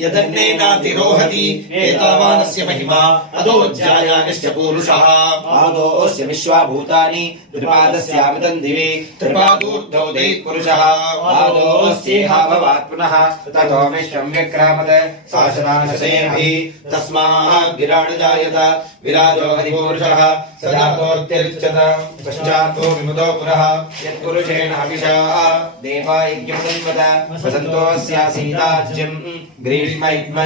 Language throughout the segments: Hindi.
यदग्नेनातिरोहति एतावानस्य महिमा अदोज्जायानिश्च पूरुषः पादोऽस्य विश्वाभूतानि त्रिपादस्यामितं दिवि त्रिपादूर्ध्वौ पुरुषः पादोऽस्येह भवात् पुनः ततो विश्वं व्यक्रामत् शासनाशतेभिः तस्मात् विराट् जायत विराजो हरिपुरुषः सदा तोर्तिर्चत पश्चात्तो विमुतो पुरः यत्पुरुषेण हविषा देवायज्ञमुदन्वत वसन्तोऽस्यासीताज्यम् ग्रीष्म इद्म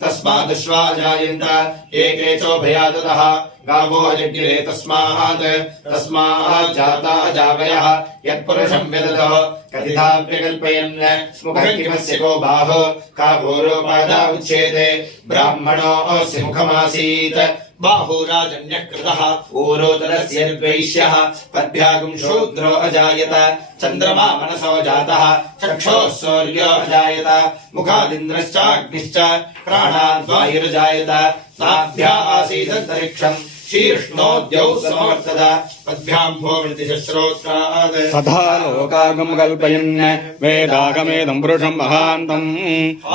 तस्मादश्वा एक चोभयादतः गावो अजगिरे तस्मात्। तस्मात् जाता जावयः मुखकिमस्य को बाहो? का भूरोपादा उच्येते। ब्राह्मणोऽस्य मुखमासीत्। बाहुराजन्यः कृतः ऊरोदरस्य द्वैष्यः पद्भ्यागुम् शूद्रो अजायत चन्द्रमा मनसो जातः चक्षोः सौर्यो अजायत मुखादिन्द्रश्चाग्निश्च प्राणाद्वायुर्जायत नाभ्या आसीदन्तरिक्षम् शीर्ष्णोद्यौ समवर्तत पद्भ्याम् भोवृतिश्रोत्रात् तथा लोकागम कल्पयन् वेदागमेदम् पुरुषम् महान्तम्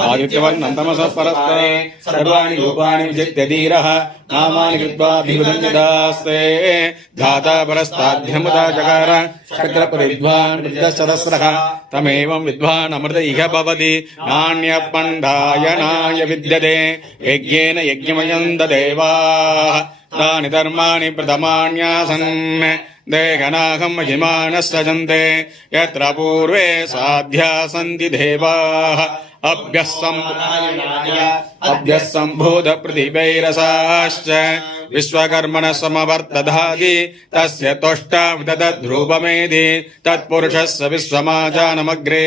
आदित्यवर्णम् तमसः परस्परे सर्वाणि रूपाणि विजित्य धीरः नामानि कृत्वाभिवृञ्जदास्ते धाता परस्ताभ्यमुदा चकार शक्रपरिद्वान् विद्यशतस्रः तमेवम् विद्वान् अमृत इह भवति नान्यः पण्डायनाय विद्यते यज्ञेन यज्ञमयम् देवाः तानि धर्माणि प्रथमान्यासन् देहनाहम् महिमानः सजन्ते यत्र पूर्वे साध्या सन्ति देवाः अभ्यः अभ्यः सम्भूतपृथिवैरसाश्च विश्वकर्मणः समवर्तधाति तस्य त्वष्टा विदधद्रूपमेधि तत्पुरुषस्य विश्वमाजानमग्रे।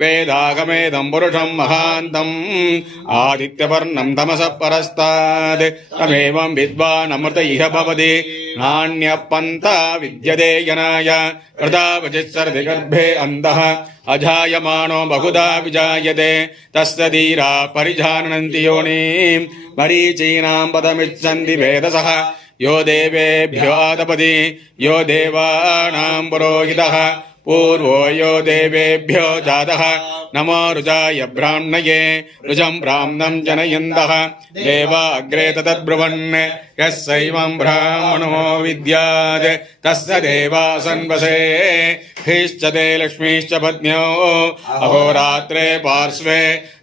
वेदागमेदम् पुरुषम् महान्तम्। आदित्यवर्णम् तमसः परस्तात् तमेवम् विद्वान् अमृत इह भवति। नान्यः पन्था विद्यते कृतावचित्सरति गर्भे अन्तः अजायमानो बहुधा विजायते। तस्य धीरा परिजानन्ति योनीम्। मरीचीनाम् पदमिच्छन्ति वेदसः। यो देवेभ्यो आदपति यो देवानाम् पुरोहितः। पूर्वो यो देभ्यो जातः। नमो रुजाय ब्राह्मणये रुजम् ब्राह्मणम् जनयन्तः। देवा अग्रे यः सैवम् ब्राह्मणो विद्यात् तस्य देवासन्वसे हिश्च ते लक्ष्मीश्च पत्न्यो। अहोरात्रे पार्श्वे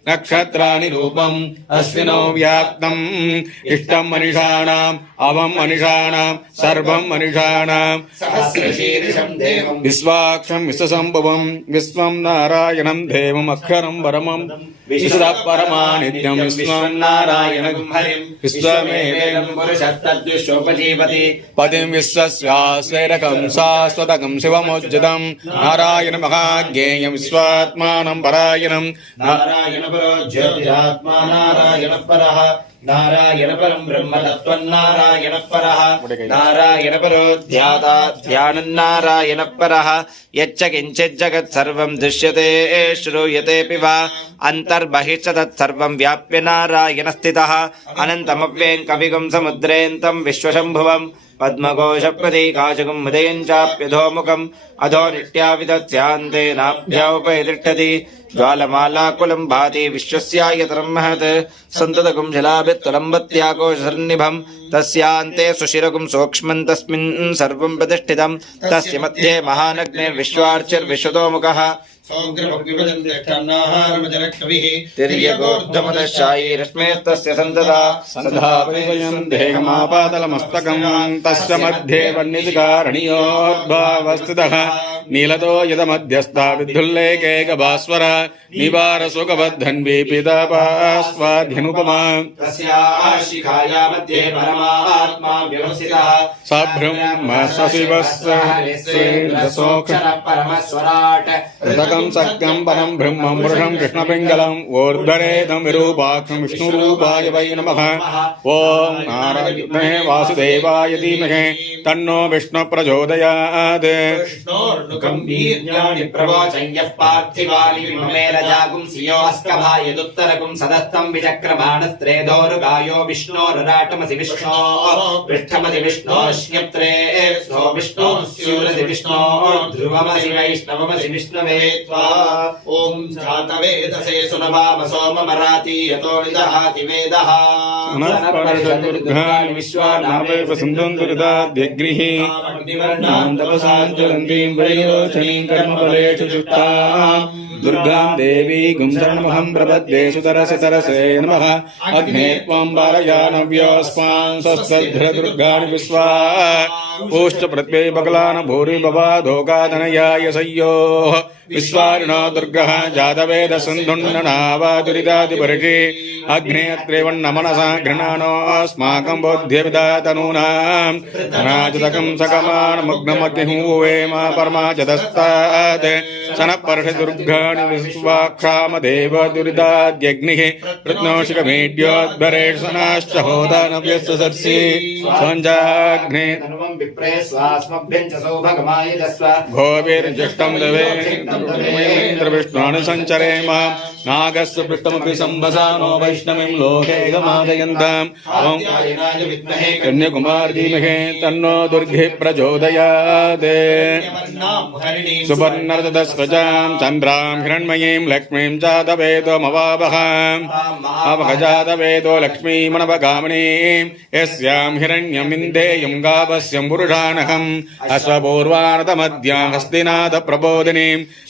नक्षत्राणि रूपम् अश्विनो व्याप्तम् इष्टम् मनिषाणाम् अवम् मनिषाणाम् सर्वम् मनिषाणाम्। विश्वाक्षम् विश्वसम्भवम् विश्वम् नारायणम् देवम् अक्षरम् परमम् विशुदः परमानित्यम् विश्वम् नारायणम् हरिम् विश्वमेवेदम् पुरुषस्तद्विश्वोपजीवति पतिम् विश्वस्यास्वेरकम् शाश्वतकम् शिवमोज्जितम् नारायण महाज्ञेयम् विश्वात्मानम् परायणम् नारायण परो ज्योतिरात्मा नारायण परः नारायण परं ब्रह्म तत्त्वन्नारायणः परः नारायण परो ध्याता ध्यानं नारायणः परः यच्च किञ्चित् जगत् सर्वं दृश्यते श्रूयतेऽपि वा अन्तर्बहिश्च तत्सर्वं व्याप्य नारायणस्थितः अनन्तमव्यं कविगुं समुद्रेऽन्तं विश्वशम्भुवम् पद्मकोशप्रतीकाशकं हृदयं चाप्यधोमुखम् अधो नित्याविदस्यान्तेनाभ्या उपैतिष्ठति ज्वालमालाकुलं भाति विश्वस्यायतनं महत् सन्ततकुं जलाभित्तुलम्बत्याकोशसन्निभं तस्यान्ते सुशिरकुं सूक्ष्मं तस्मिन् सर्वं प्रतिष्ठितं तस्य मध्ये महानग्निर्विश्वार्चिर्विश्वतोमुखः तिर्यगोर्धमदशायीरश्मेस्तस्य सन्धा परिवयम् देहमापातलमस्तकम् तस्य मध्ये वह्निकारणीयोद्भावस्थितः नीलतो यदमध्यस्था विद्धुल्लेकेकभास्वर निवारसुखबद्धन्वी पितापास्वाध्यनुपमा तस्याः शिखाया मध्ये परमात्मा व्यवस्थितः सब्रह्म सशिवस्सोक्ष परमस्वराट् कृतकम् सत्यम् परम् ब्रह्मम् पुरुषम् कृष्णपिङ्गलम् ऊर्ध्वरेदम् विरूपाक्षम् विष्णुरूपाय वै नमः। ॐ नारायणे वासुदेवाय धीमहि। तन्नो विष्णु प्रचोदयात् विष्णोर्नुकम् वीर्याणि प्रवोचं यः पार्थिवालिमेलजागुंसियोऽस्कभायदुत्तरकुं सदत्तम् विचक्रमाणस्त्रेधोरुगायो विष्णोरुराटमसि विष्णो पृष्ठमसि विष्णोष्ण्यप्त्रे स्नो विष्णो स्यूरसि विष्णो ध्रुवमसि वैष्णवमसि विष्णवे त्वा ॐ जातवेदसे सुनवाम सोममराति यतो निदहाति वेदः पुनःस्पर्शदुर्गाणि विश्वानावेव सिन्धुम् दुरिताद्यग्निः नान्दवसाञ्चलन्तीम् वैरोचनीम् कर्मफलेषु जुष्टाम्। दुर्गाम् देवीगुम् शरणमहम् प्रपद्ये सुतरसे तरसे नमः। अग्ने त्वम् बालयानव्योऽस्मान् स्वस्वध्रदुर्गाणि विश्वा। पूश्च बकलान भूरि बबाधोकादनयाय संयोः विश्वारिणो दुर्गः जातवेद सन्धुन्ननावादुरितादिपरिषि अग्ने अत्रेवन्न मनसा घृणानोऽस्माकम् बोध्यविदातनूनाम् अनाजतकम् सकमानमग्नमग्निहूवेम परमाचतस्तात् सनपर्षदुर्गाणि विश्वाक्षामदेव दुरिताद्यग्निः रत्नोषिकमेड्योद्भरेषणाश्च होदानव्यस्य सर्षि स्वञ्जाग्ने तनुवम् विप्रे देवेन्द्रविष्णुनि सञ्चरेम नागस्य पृष्ठमपि सम्भसानो वैष्णवीम् लोके गमादयन्ताम् ॐ कन्याकुमार धीमहि तन्नो दुर्गे प्रचोदयात्। जातवेदमवावहाम्। यस्याम् हिरण्यमिन्देयम् गावस्यम् पुरुषानहम् अश्वपूर्वानतमद्याम् हस्तिनाथ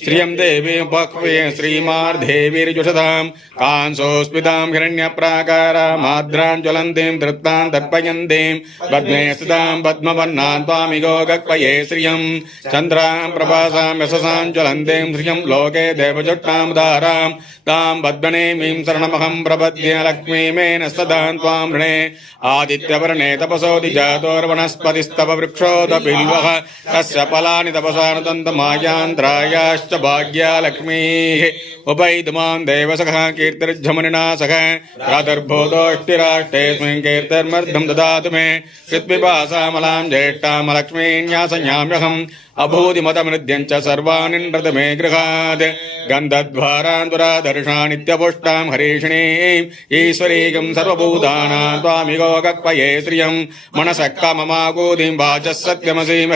श्रियम् देवीम् पक्वे श्रीमार्देवीर्जुषताम् कांसोऽस्मिताम् हिरण्यप्राकारामाद्राम् ज्वलन्तीम् धृत्ताम् तर्पयन्तीम् पद्मे स्थिताम् पद्मवर्णाम् त्वामिगो गक्वये श्रियम्। चन्द्राम्, प्रभासाम्, यशसाम्, ज्वलन्तीम्, श्रियम्, लोके देवजुट्टाम् दाराम् ताम् पद्मनेमीम्, शरणमहम् प्रपद्य लक्ष्मीमेन स्तदाम् त्वाम् ऋणे। आदित्यवर्णे तपसोऽधि जातोर्वनस्पतिस्तव वृक्षोदपिल्वः। तस्य फलानि तपसानुदन्तमायान्त्रायाश्च भाग्या लक्ष्मीः। उपैदुमान् देवसखः कीर्तिर्झमनिना सख। प्रादुर्भूतोष्टिराष्टेऽस्मिन् कीर्तिर्मर्धम् ददातु मे। कृत्पिपासामलाम् ज्येष्ठामलक्ष्मीन्यासंयाम्यहम् अभूतिमतमृद्यम् च सर्वाणि नृत मे गृहात्। गन्धद्वारान्तुरादर्शानित्यपुष्टाम् हरीषिणीम् ईश्वरीकम् सर्वभूतानाम् त्वामिगो गक्वये श्रियम् मनसः काममागूदिम् वाचः सत्यमसीम।